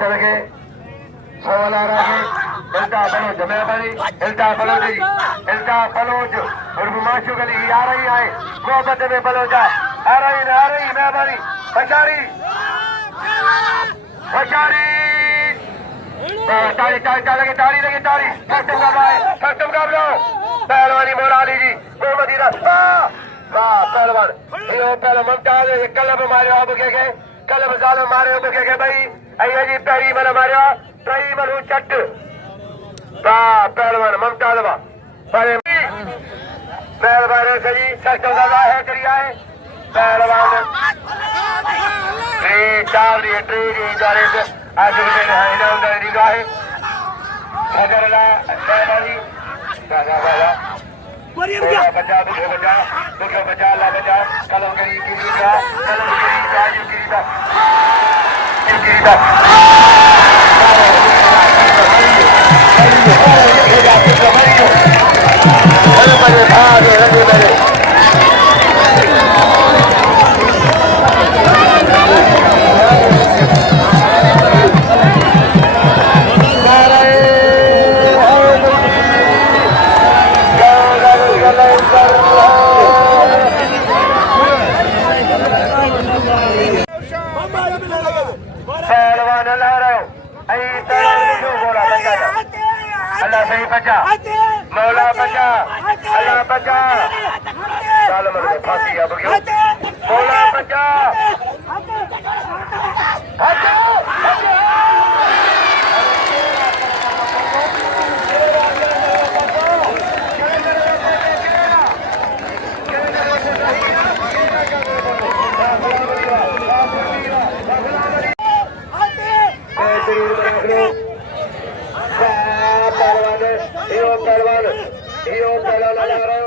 चल के 16 राजी इल्ता फलोज मेहरबानी इल्ता फलोज और माशू गली आ रही है मोहब्बत में फलोजा आ रही मेहरबानी बचारी ताली लगी सख्त मुकाबला पहलवानी मोराली जी मोहम्मदी वाह पहलवान यो पहले मुमताज कलब मारियो अब के कलब जाल मारे अब के भाई अయ్యా जी पैरी मन मारियो ट्रई मनु चट वाह पहलवान मुमताज वाह बड़े पहलवान सही सख्त मुकाबला है करिया है पहलवान ट्री जारे से आज के दिन है इनाम दे दी है अगरला पहलवानी दादा मरियम क्या बचा ला बचा कलम करी गिरीदा यू गिरीदा अल्लाह सही बचा मौला बचा अल्लाह बचा साल में फांसी अब क्यों मौला बचा पहलवान